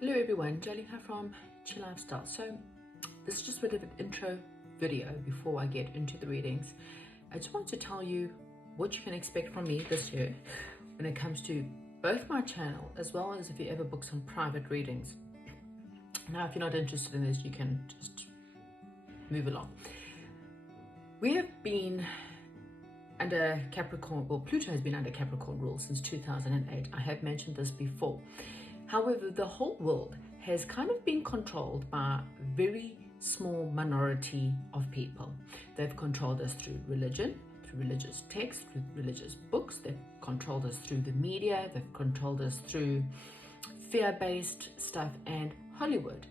Hello everyone, Jolene Ann from Chilifestyle. So this is just a bit of an intro video before I get into the readings. I just want to tell you what you can expect from me this year when it comes to both my channel as well as if you ever book some private readings. Now if you're not interested in this, you can just move along. We have been under Capricorn, well, Pluto has been under Capricorn rule since 2008. I have mentioned this before. However, the whole world has kind of been controlled by a very small minority of people. They've controlled us through religion, through religious texts, through religious books. They've controlled us through the media. They've controlled us through fear-based stuff and Hollywood.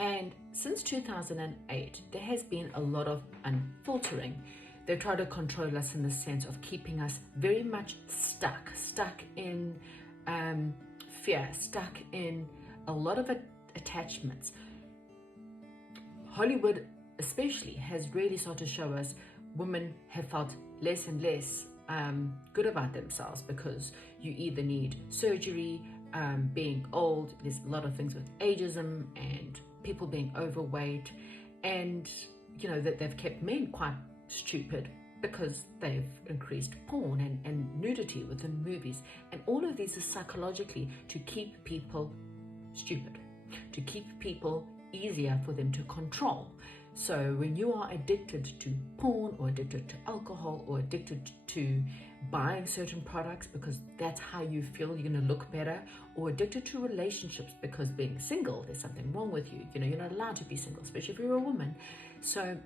And since 2008, there has been a lot of unfiltering. They try to control us in the sense of keeping us very much stuck in fear, stuck in a lot of attachments. Hollywood especially has really started to show us women have felt less and less good about themselves because you either need surgery, being old, there's a lot of things with ageism and people being overweight, and you know that they've kept men quite stupid because they've increased porn and nudity within movies. And all of these is psychologically to keep people stupid, to keep people easier for them to control. So when you are addicted to porn or addicted to alcohol or addicted to buying certain products because that's how you feel you're going to look better, or addicted to relationships because being single, there's something wrong with you. You know, you're not allowed to be single, especially if you're a woman. So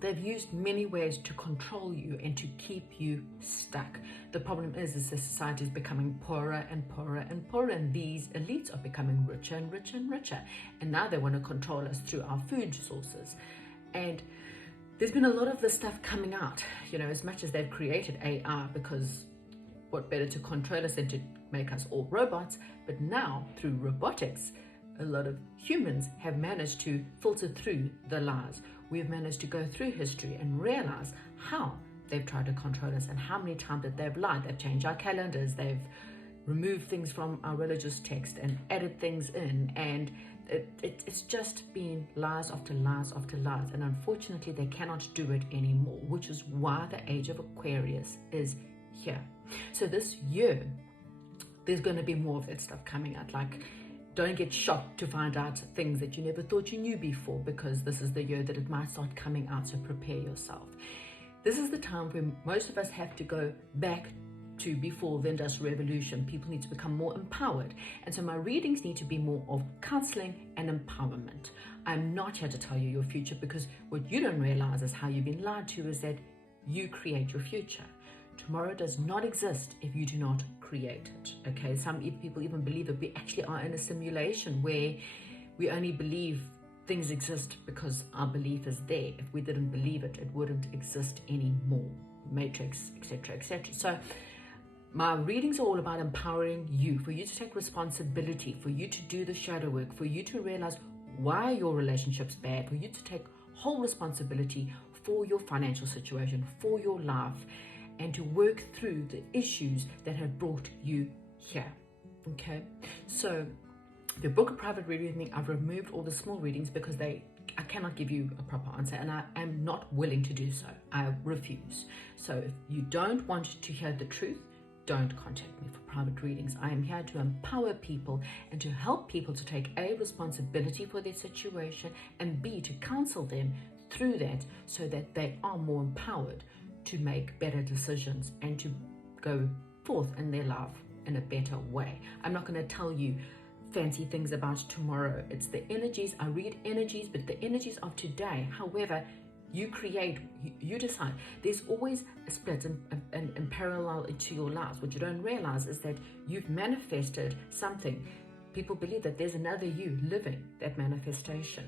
they've used many ways to control you and to keep you stuck. The problem is the society is becoming poorer and poorer and poorer, and these elites are becoming richer and richer and richer. And now they want to control us through our food sources. And there's been a lot of this stuff coming out, you know, as much as they've created AI, because what better to control us than to make us all robots. But now through robotics, a lot of humans have managed to filter through the lies. We've managed to go through history and realize how they've tried to control us and how many times that they've lied. They've changed our calendars, they've removed things from our religious text and added things in, and it's just been lies after lies after lies. And unfortunately, they cannot do it anymore, which is why the age of Aquarius is here. So this year, there's going to be more of that stuff coming out. Like, don't get shocked to find out things that you never thought you knew before, because this is the year that it might start coming out, so prepare yourself. This is the time when most of us have to go back to before the Industrial Revolution. People need to become more empowered. And so my readings need to be more of counseling and empowerment. I'm not here to tell you your future, because what you don't realize is how you've been lied to is that you create your future. Tomorrow does not exist if you do not create it, okay? Some people even believe that we actually are in a simulation where we only believe things exist because our belief is there. If we didn't believe it, it wouldn't exist anymore. Matrix, etc., etc. So my readings are all about empowering you, for you to take responsibility, for you to do the shadow work, for you to realize why your relationship's bad, for you to take whole responsibility for your financial situation, for your life, and to work through the issues that have brought you here, okay? So if you book a private reading with me, I've removed all the small readings because I cannot give you a proper answer, and I am not willing to do so. I refuse. So if you don't want to hear the truth, don't contact me for private readings. I am here to empower people and to help people to take A, responsibility for their situation, and B, to counsel them through that so that they are more empowered to make better decisions and to go forth in their life in a better way. I'm not going to tell you fancy things about tomorrow. It's the energies. I read energies, but the energies of today. However, you create, you decide. There's always a split and parallel to your lives. What you don't realize is that you've manifested something. People believe that there's another you living that manifestation.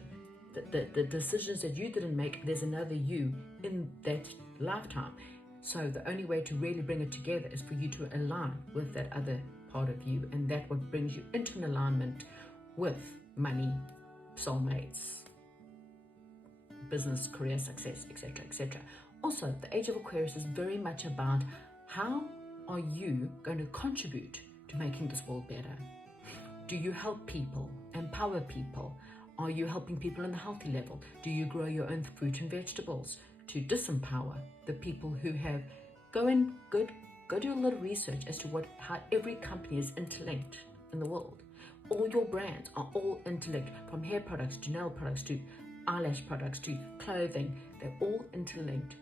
The decisions that you didn't make, there's another you in that lifetime. So the only way to really bring it together is for you to align with that other part of you, and that what brings you into an alignment with money, soulmates, business, career success, etc., etc. Also, the age of Aquarius is very much about how are you going to contribute to making this world better. Do you help people, empower people? Are you helping people on the healthy level? Do you grow your own fruit and vegetables to disempower the people who have? Go do a little research as to how every company is interlinked in the world. All your brands are all interlinked, from hair products to nail products to eyelash products to clothing. They're all interlinked.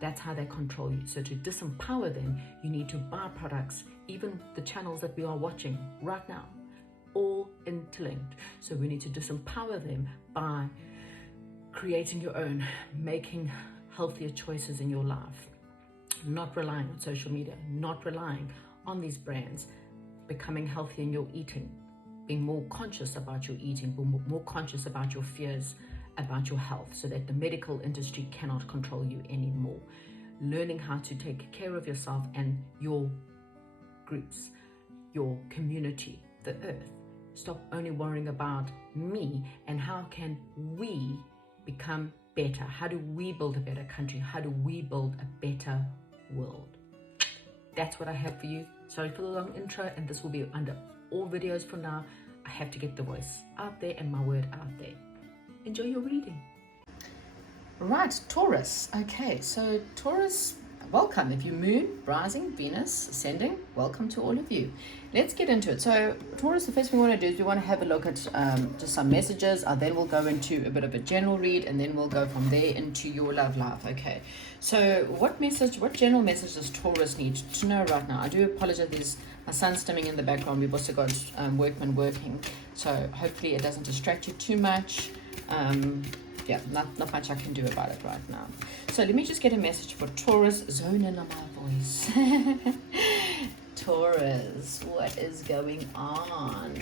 That's how they control you. So to disempower them, you need to buy products, even the channels that we are watching right now, all interlinked. So we need to disempower them by creating your own, making healthier choices in your life, not relying on social media, not relying on these brands, becoming healthy in your eating, being more conscious about your eating, more conscious about your fears about your health, so that the medical industry cannot control you anymore. Learning how to take care of yourself and your groups, your community, the earth. Stop only worrying about me and how can we become better? How do we build a better country? How do we build a better world? That's what I have for you. Sorry for the long intro, and this will be under all videos for now. I have to get the voice out there and my word out there. Enjoy your reading. Right, Taurus. Okay, so Taurus, welcome. If you moon, rising, Venus, ascending, welcome to all of you. Let's get into it. So Taurus, the first thing we want to do is we want to have a look at just some messages. Then we'll go into a bit of a general read, and then we'll go from there into your love life. Okay, so what general message does Taurus need to know right now? I do apologize, there's my son stimming in the background. We've also got workmen working, so hopefully it doesn't distract you too much. Yeah, not much I can do about it right now. So let me just get a message for Taurus. Zone in on my voice. Taurus, what is going on?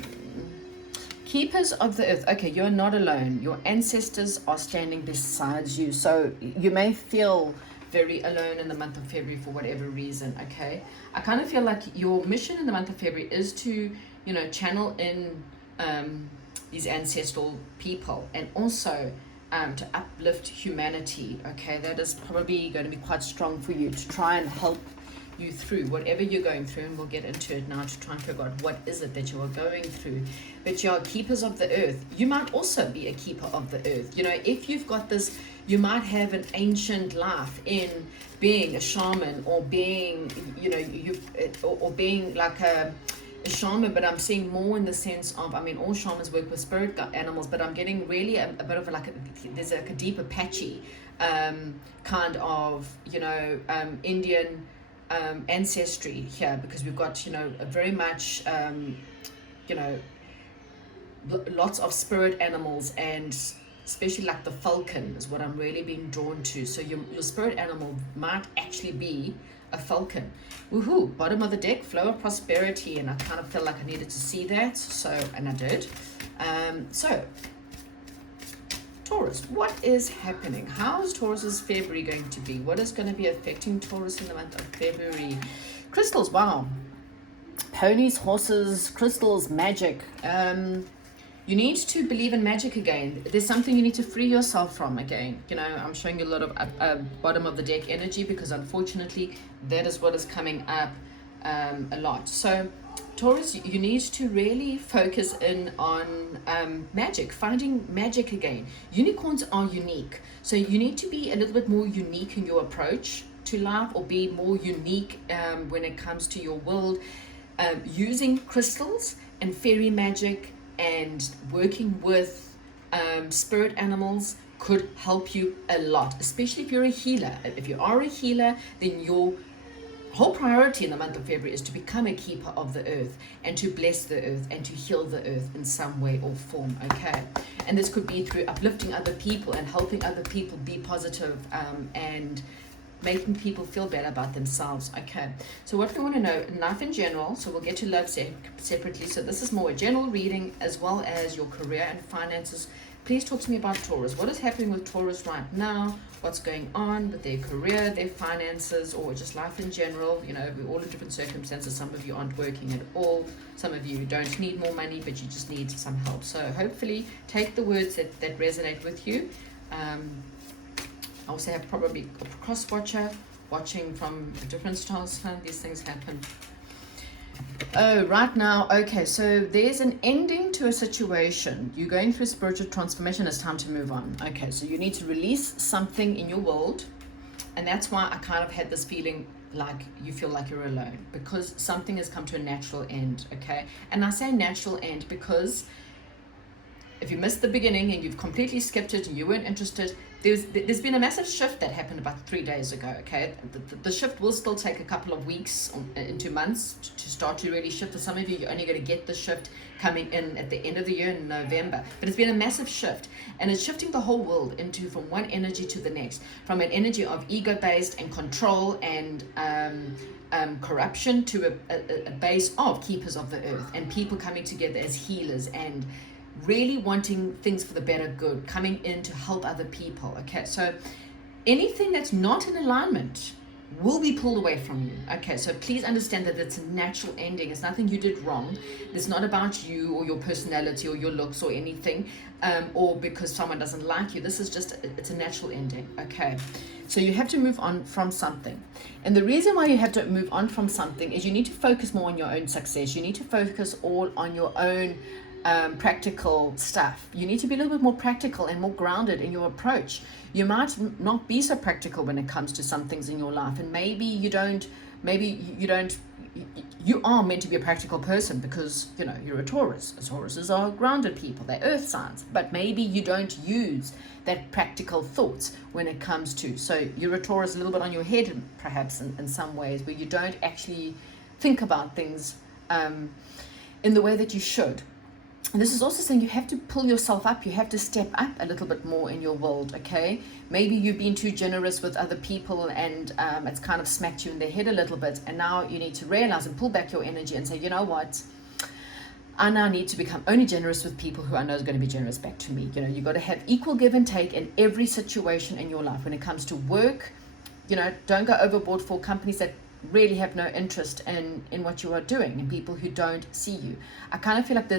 Keepers of the earth. Okay, you're not alone. Your ancestors are standing beside you. So you may feel very alone in the month of February for whatever reason. Okay, I kind of feel like your mission in the month of February is to, channel in these ancestral people, and also to uplift humanity. Okay, that is probably going to be quite strong for you to try and help you through whatever you're going through, and we'll get into it now to try and figure out what is it that you are going through. But you are keepers of the earth. You might also be a keeper of the earth. If you've got this, you might have an ancient life in being a shaman, or being or being like a shaman, but I'm seeing more in the sense of, all shamans work with spirit animals, but I'm getting really a bit of there's a deep Apache kind of Indian ancestry here, because we've got a very much lots of spirit animals, and especially like the falcon is what I'm really being drawn to. So your spirit animal might actually be a falcon. Woohoo! Bottom of the deck, flow of prosperity, and I kind of felt like I needed to see that, and I did. So Taurus, what is happening? How is Taurus's February going to be? What is going to be affecting Taurus in the month of February? Crystals, wow. Ponies, horses, crystals, magic. You need to believe in magic again. There's something you need to free yourself from again. I'm showing you a lot of bottom of the deck energy, because unfortunately that is what is coming up a lot. So Taurus, you need to really focus in on magic, finding magic again. Unicorns are unique. So you need to be a little bit more unique in your approach to life, or be more unique when it comes to your world. Using crystals and fairy magic and working with spirit animals could help you a lot, especially if you're a healer. If you are a healer, then your whole priority in the month of February is to become a keeper of the earth, and to bless the earth, and to heal the earth in some way or form. Okay, and this could be through uplifting other people and helping other people be positive, and making people feel better about themselves. Okay, so what we want to know in life in general, so we'll get to love separately. So this is more a general reading, as well as your career and finances. Please talk to me about Taurus. What is happening with Taurus right now? What's going on with their career, their finances, or just life in general? We're all in different circumstances. Some of you aren't working at all. Some of you don't need more money, but you just need some help. So hopefully take the words that resonate with you. I also have probably a cross watcher watching from a different style. These things happen. Oh, right now, okay, so there's an ending to a situation. You're going through spiritual transformation, it's time to move on. Okay, so you need to release something in your world, and that's why I kind of had this feeling like you feel like you're alone, because something has come to a natural end, okay? And I say natural end because if you missed the beginning and you've completely skipped it and you weren't interested, there's been a massive shift that happened about 3 days ago, okay? The shift will still take a couple of weeks into months to start to really shift. For some of you, you're only going to get the shift coming in at the end of the year in November. But it's been a massive shift, and it's shifting the whole world into from one energy to the next, from an energy of ego-based and control and corruption to a base of keepers of the earth and people coming together as healers and really wanting things for the better good, coming in to help other people. Okay, so anything that's not in alignment will be pulled away from you. Okay, so please understand that it's a natural ending. It's nothing you did wrong. It's not about you or your personality or your looks or anything, or because someone doesn't like you. This is just, it's a natural ending. Okay, so you have to move on from something. And the reason why you have to move on from something is you need to focus more on your own success. You need to focus all on your own practical stuff. You need to be a little bit more practical and more grounded in your approach. You might not be so practical when it comes to some things in your life, and maybe you are meant to be a practical person because you're a Taurus. Tauruses are grounded people, they're earth signs, but maybe you don't use that practical thoughts when it comes to, so you're a Taurus a little bit on your head perhaps in some ways, where you don't actually think about things in the way that you should. And this is also saying you have to pull yourself up. You have to step up a little bit more in your world, okay? Maybe you've been too generous with other people and it's kind of smacked you in the head a little bit. And now you need to realize and pull back your energy and say, you know what? I now need to become only generous with people who I know is going to be generous back to me. You've got to have equal give and take in every situation in your life. When it comes to work, don't go overboard for companies that really have no interest in what you are doing and people who don't see you. I kind of feel like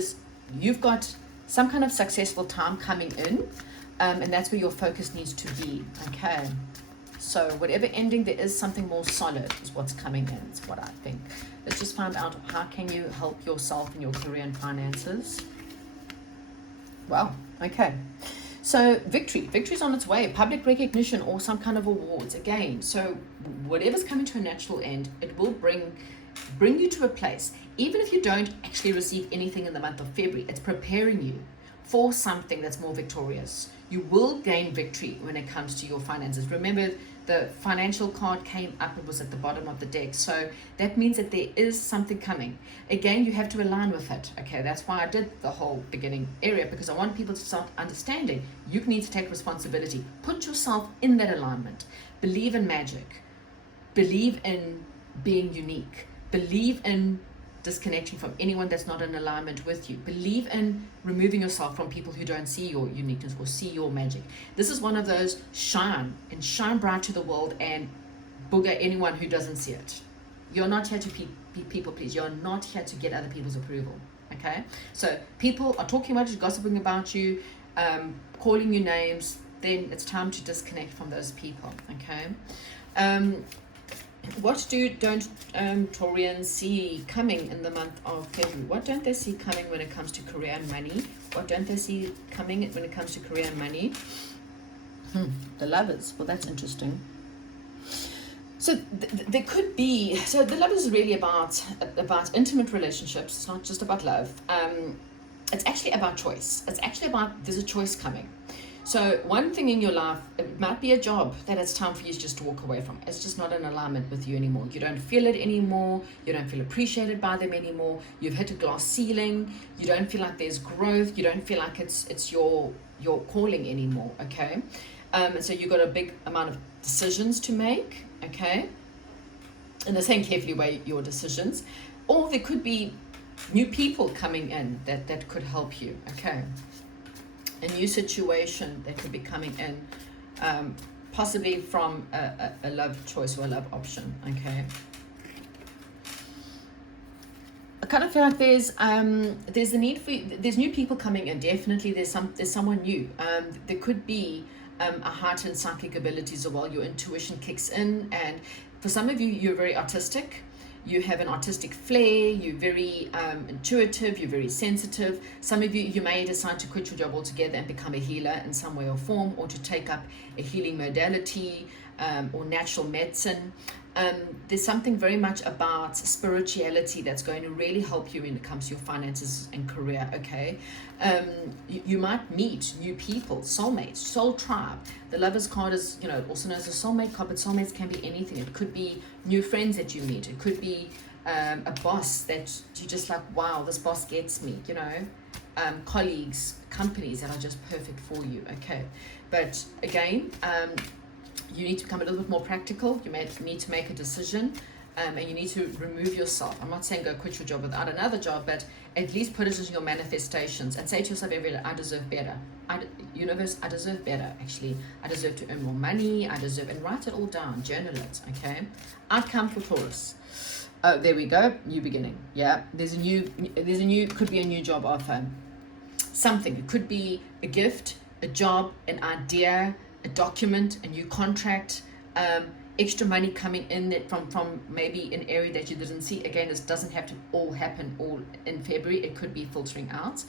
you've got some kind of successful time coming in, and that's where your focus needs to be. Okay, so whatever ending, there is something more solid is what's coming in. It's what I think. Let's just find out, how can you help yourself in your career and finances? Wow. Okay, so victory's on its way. Public recognition or some kind of awards again. So whatever's coming to a natural end, it will bring you to a place. Even if you don't actually receive anything in the month of February, it's preparing you for something that's more victorious. You will gain victory when it comes to your finances. Remember, the financial card came up, it was at the bottom of the deck. So that means that there is something coming. Again, you have to align with it. Okay, that's why I did the whole beginning area, because I want people to start understanding you need to take responsibility. Put yourself in that alignment. Believe in magic. Believe in being unique. Believe in disconnecting from anyone that's not in alignment with you. Believe in removing yourself from people who don't see your uniqueness or see your magic. This is one of those shine bright to the world and booger anyone who doesn't see it. You're not here to be people please. You're not here to get other people's approval. Okay, so people are talking about you, gossiping about you, calling you names, then it's time to disconnect from those people. Okay. What don't Taurians see coming in the month of February? What don't they see coming when it comes to career and money? What don't they see coming when it comes to career and money? The Lovers. Well, that's interesting. So there could be. So the Lovers is really about intimate relationships. It's not just about love. It's actually about choice. It's actually about, there's a choice coming. So one thing in your life, it might be a job that it's time for you just to walk away from. It's just not in alignment with you anymore. You don't feel it anymore. You don't feel appreciated by them anymore. You've hit a glass ceiling. You don't feel like there's growth. You don't feel like it's your calling anymore, okay? And so you've got a big amount of decisions to make, okay? And they're saying carefully weigh your decisions. Or there could be new people coming in that could help you, okay? A new situation that could be coming in, possibly from a love choice or a love option, okay? I kind of feel like there's the need for, there's new people coming in, definitely there's someone new. There could be a heightened psychic abilities as well. Your intuition kicks in, and for some of you, you're very artistic. you have an artistic flair, you're very intuitive, you're very sensitive. Some of you may decide to quit your job altogether and become a healer in some way or form, or to take up a healing modality or natural medicine. There's something very much about spirituality that's going to really help you when it comes to your finances and career, okay? You might meet new people, soulmates, soul tribe. The Lover's card is, also known as a soulmate card, but soulmates can be anything. It could be new friends that you meet. It could be a boss that you just like, wow, this boss gets me, colleagues, companies that are just perfect for you, okay? But again, you need to become a little bit more practical. You may need to make a decision, and you need to remove yourself. I'm not saying go quit your job without another job, but at least put it into your manifestations and say to yourself every day, I deserve better. Universe, I deserve better, actually. I deserve to earn more money. And write it all down, journal it, okay? Outcome for Taurus. Oh, there we go, new beginning. Yeah, could be a new job offer. Something, it could be a gift, a job, an idea, a document, a new contract, extra money coming in that from maybe an area that you didn't see. Again, this doesn't have to all happen all in February. It could be filtering out.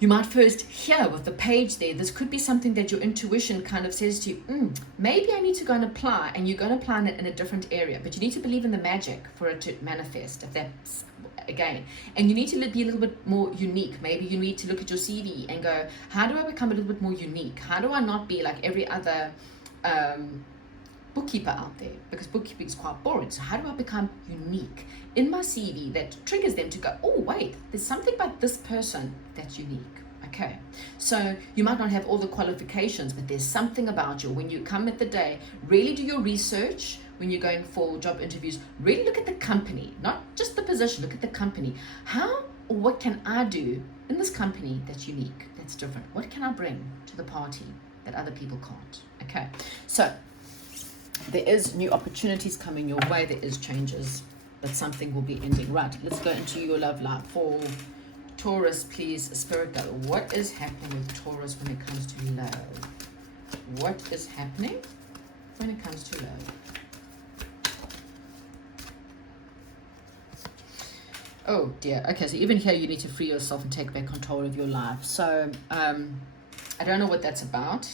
You might first hear with the page there, this could be something that your intuition kind of says to you, maybe I need to go and apply, and you're going to apply it in a different area, but you need to believe in the magic for it to manifest, if that's again. And you need to be a little bit more unique. Maybe you need to look at your CV and go, how do I become a little bit more unique? How do I not be like every other bookkeeper out there? Because bookkeeping is quite boring. So how do I become unique in my CV that triggers them to go, oh wait, there's something about this person that's unique. Okay, so you might not have all the qualifications, but there's something about you. When you come at the day, really do your research. When you're going for job interviews, really look at the company, not just the position, look at the company. How or what can I do in this company that's unique, that's different? What can I bring to the party that other people can't? Okay, so there is new opportunities coming your way, there is changes, but something will be ending. Right, let's go into your love life. For Taurus, please, Spirit Guide, what is happening with Taurus when it comes to love? What is happening when it comes to love? Oh dear. Okay, so even here you need to free yourself and take back control of your life. So I don't know what that's about.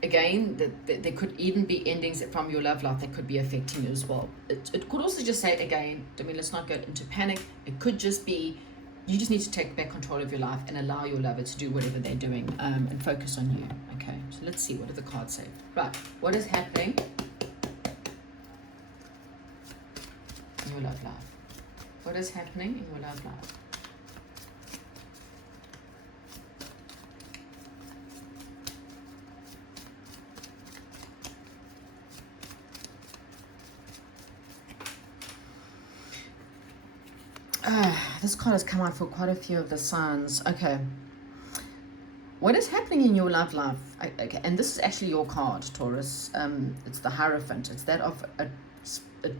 Again, there could even be endings from your love life that could be affecting you as well. It could also just say, again, let's not go into panic. It could just be, you just need to take back control of your life and allow your lover to do whatever they're doing, and focus on you. Okay, so let's see, what do the cards say? Right, what is happening in your love life? What is happening in your love life? This card has come out for quite a few of the signs. Okay. What is happening in your love life? Okay, and this is actually your card, Taurus. It's the Hierophant. It's that of a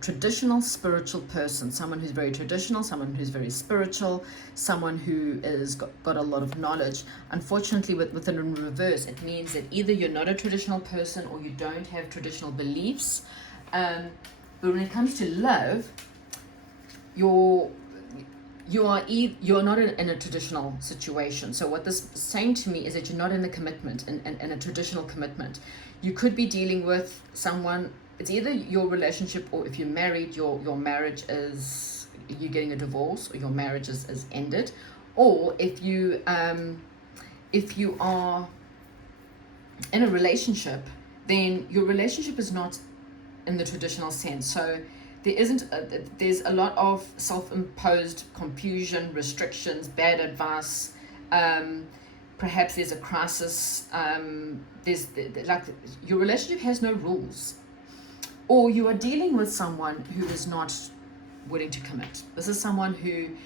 traditional spiritual person, someone who's very traditional, someone who's very spiritual, someone who is got a lot of knowledge. Unfortunately, with it in reverse, it means that either you're not a traditional person or you don't have traditional beliefs. But when it comes to love, you're not in a traditional situation. So what this is saying to me is that you're not in a commitment, in a traditional commitment. You could be dealing with someone. It's either your relationship, or if you're married, your marriage is, you're getting a divorce, or your marriage is ended. Or if you are in a relationship, then your relationship is not in the traditional sense. So there's a lot of self-imposed confusion, restrictions, bad advice. Perhaps there's a crisis. Like your relationship has no rules. Or you are dealing with someone who is not willing to commit. This is someone who,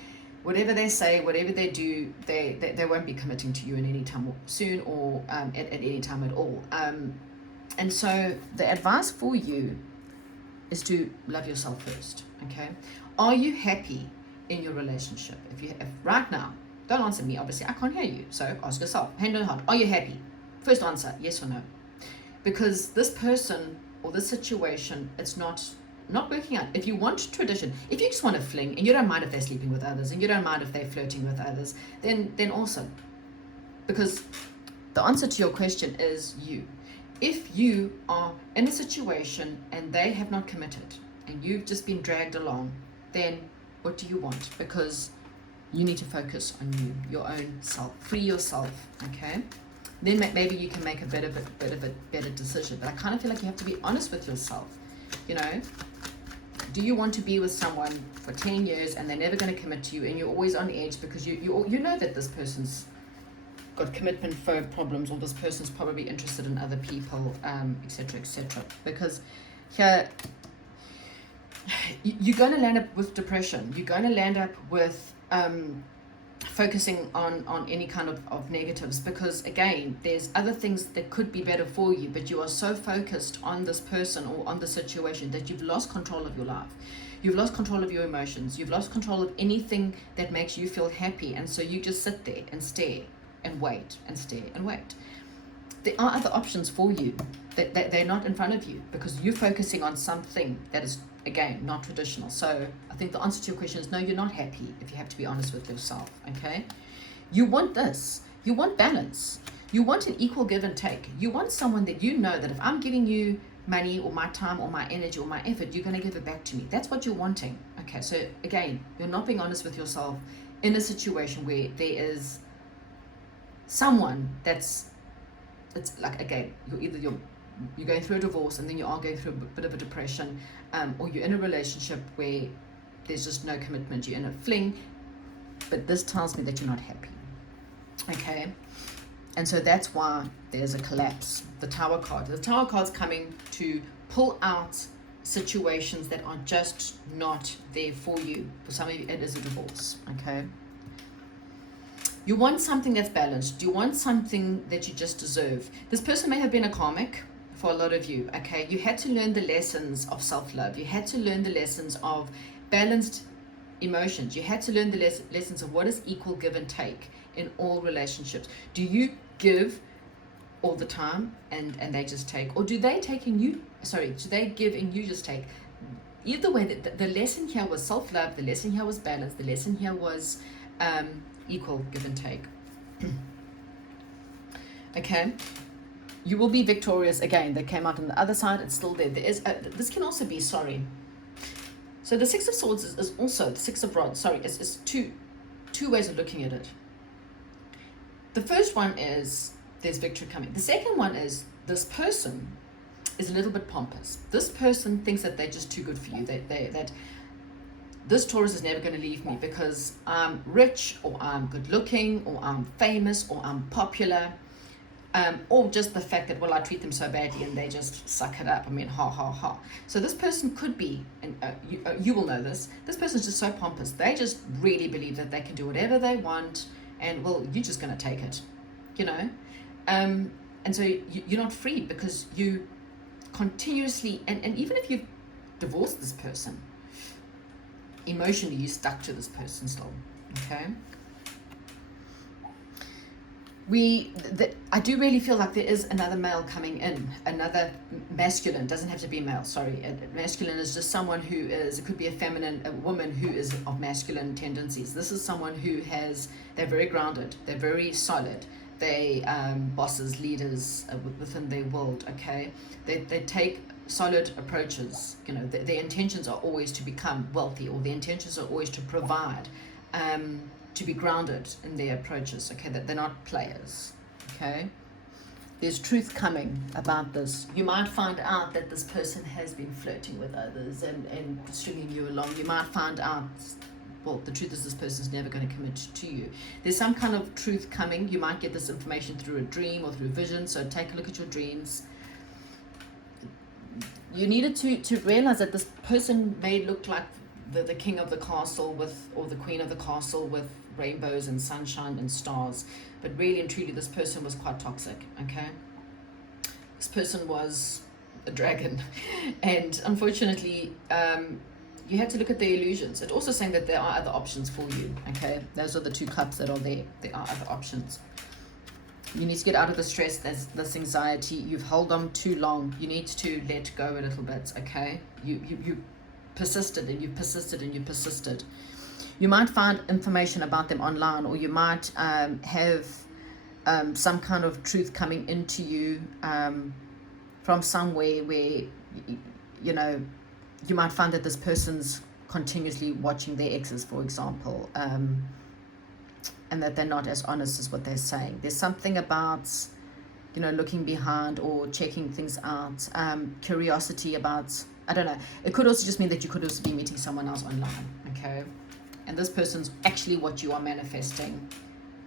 whatever they say, whatever they do, they won't be committing to you in any time soon, or at any time at all. And so the advice for you is to love yourself first, okay? Are you happy in your relationship? If right now, don't answer me, obviously, I can't hear you. So ask yourself, hand on heart, are you happy? First answer, yes or no. Because this person or this situation, it's not working out. If you want tradition, if you just want to fling and you don't mind if they're sleeping with others and you don't mind if they're flirting with others, then awesome. Because the answer to your question is you. If you are in a situation and they have not committed and you've just been dragged along, then what do you want? Because you need to focus on you, your own self, free yourself, okay? Then maybe you can make a bit of a better decision. But I kind of feel like you have to be honest with yourself. You know, do you want to be with someone for 10 years and they're never going to commit to you, and you're always on edge because you know that this person's got commitment phobe problems, or this person's probably interested in other people, etc., etc. Because here, you're going to land up with depression. You're going to land up with focusing on any kind of negatives, because again, there's other things that could be better for you, but you are so focused on this person or on the situation that you've lost control of your life. You've lost control of your emotions. You've lost control of anything that makes you feel happy, and so you just sit there and stare and wait and stare and wait. There are other options for you that they're not in front of you, because you're focusing on something that is, again, not traditional. So I think the answer to your question is no, you're not happy, if you have to be honest with yourself, okay? You want this. You want balance. You want an equal give and take. You want someone that you know that if I'm giving you money or my time or my energy or my effort, you're going to give it back to me. That's what you're wanting. Okay, so again, you're not being honest with yourself in a situation where there is someone it's like, again, you're going through a divorce, and then you are going through a bit of a depression, or you're in a relationship where there's just no commitment, you're in a fling, but this tells me that you're not happy, okay? And so that's why there's a collapse. The Tower card's coming to pull out situations that are just not there for you. For some of you, it is a divorce, okay? You want something that's balanced. You want something that you just deserve. This person may have been a karmic for a lot of you, okay? You had to learn the lessons of self-love. You had to learn the lessons of balanced emotions. You had to learn the lessons of what is equal give and take in all relationships. Do you give all the time and they just take? Or do they take and you, do they give and you just take? Either way, the lesson here was self-love. The lesson here was balance. The lesson here was equal give and take. Okay, you will be victorious. Again, they came out on the other side. It's still there. There is this can also be so the Six of Swords is also the Six of Rods. It's two ways of looking at it. The first one is there's victory coming. The second one is this person is a little bit pompous. This person thinks that they're just too good for you, that this Taurus is never going to leave me because I'm rich, or I'm good looking, or I'm famous, or I'm popular, or just the fact that, well, I treat them so badly and they just suck it up. I mean, ha, ha, ha. So this person could be, and you will know this person's just so pompous. They just really believe that they can do whatever they want, and, well, you're just going to take it, you know? And so you're not free, because you continuously, and even if you've divorced this person, emotionally you're stuck to this person still, okay? I do really feel like there is another male coming in, another masculine. Doesn't have to be male, sorry. Masculine is just someone who is, it could be a woman who is of masculine tendencies. This is someone who they're very grounded, they're very solid, they bosses, leaders within their world, okay? They take solid approaches, you know, their intentions are always to become wealthy, or their intentions are always to provide, to be grounded in their approaches, okay, that they're not players, okay? There's truth coming about this. You might find out that this person has been flirting with others and stringing you along. You might find out, well, the truth is this person's never going to commit to you. There's some kind of truth coming. You might get this information through a dream or through a vision, so take a look at your dreams. You needed to realize that this person may look like the king of the castle or the queen of the castle with rainbows and sunshine and stars, but really and truly this person was quite toxic, okay? This person was a dragon, and unfortunately you had to look at the illusions. It's also saying that there are other options for you, okay? Those are the two cups that are there. There are other options. You need to get out of the stress, this anxiety. You've held on too long. You need to let go a little bit, okay? You persisted and you persisted and you persisted. You might find information about them online, or you might have some kind of truth coming into you from somewhere where, you know, you might find that this person's continuously watching their exes, for example, and that they're not as honest as what they're saying. There's something about, you know, looking behind or checking things out, curiosity about, I don't know. It could also just mean that you could also be meeting someone else online, okay? And this person's actually what you are manifesting.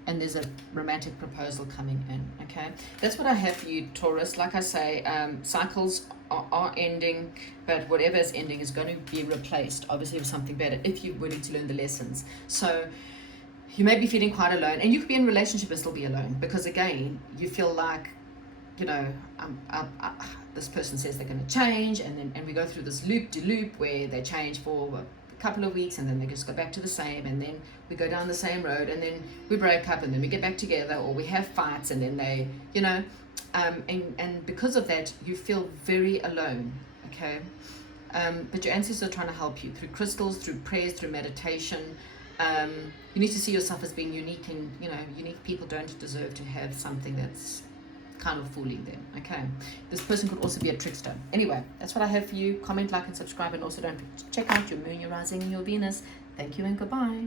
And there's a romantic proposal coming in, okay? That's what I have for you, Taurus. Like I say, cycles are ending, but whatever is ending is going to be replaced, obviously, with something better if you're willing to learn the lessons. So you may be feeling quite alone, and you could be in a relationship and still be alone, because again, you feel like, you know, this person says they're going to change, and we go through this loop-de-loop where they change for a couple of weeks, and then they just go back to the same, and then we go down the same road, and then we break up, and then we get back together, or we have fights, and then they, you know, and because of that, you feel very alone, okay? But your ancestors are trying to help you through crystals, through prayers, through meditation. You need to see yourself as being unique, and, you know, unique people don't deserve to have something that's kind of fooling them, okay? This person could also be a trickster. Anyway, that's what I have for you. Comment, like, and subscribe, and also don't forget to check out your moon, your rising, and your Venus. Thank you and goodbye.